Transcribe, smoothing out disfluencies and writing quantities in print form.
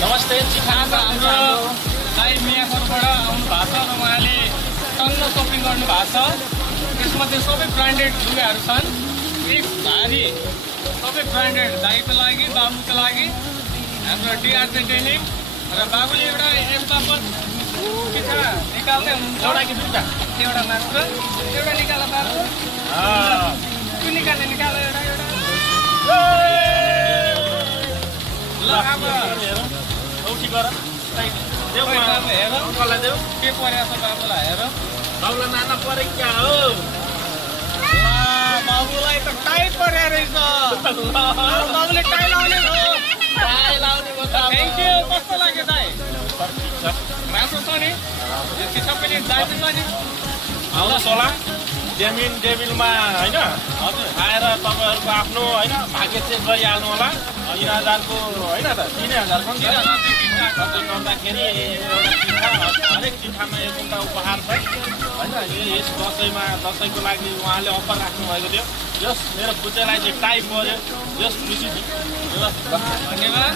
नमस्ते आज हाम्रो दाइ मियाखोरबाट आउनु भएको छ र उहाँले टन्न सपिङ गर्नु भएको छ। त्यसमध्ये सबै ब्रान्डेड लुगाहरू छन्। एक भारी सबै ब्रान्डेड दाइको लागि, बाबुको लागि, हाम्रो डिआरजे डेनिम र बाबुले एउटा एल्बापत पिछा निकाल्दै हुनुहुन्छ। एउटा कि दुईटा? एउटा मात्र, एउटा निकाल बाबु। त्यो निकाल्ने निकाल एउटा एउटा। ल अब औठी गर देऊ खोइ बाबु हेर कसलाई देऊ? के परेको छ बाबुलाई हेर। बाबुलाई नाना परे क्या हो? बाबुलाई त टाई परे रहेछ। बाबुले टाई लाउने भयो। टाई लाउने भयो त अब। Thank you. कस्तो लाग्यो दाइ? राम्रो छ नि? यति सबैले दाइ पनि लाने। आउनुहोस् होला डेमिलमा होइन आएर तपाईँहरूको आफ्नो होइन भाग्य चेक गरिहाल्नु होला। 3000 को होइन त 3000 को गर्दाखेरि हरेक चिठामा एउटा उपहार छ होइन। यस दसैँको लागि उहाँले अफर राख्नुभएको थियो। यस मेरो बुच्चेलाई चाहिँ टाई पर्यो, यस खुसी थियो। धन्यवाद।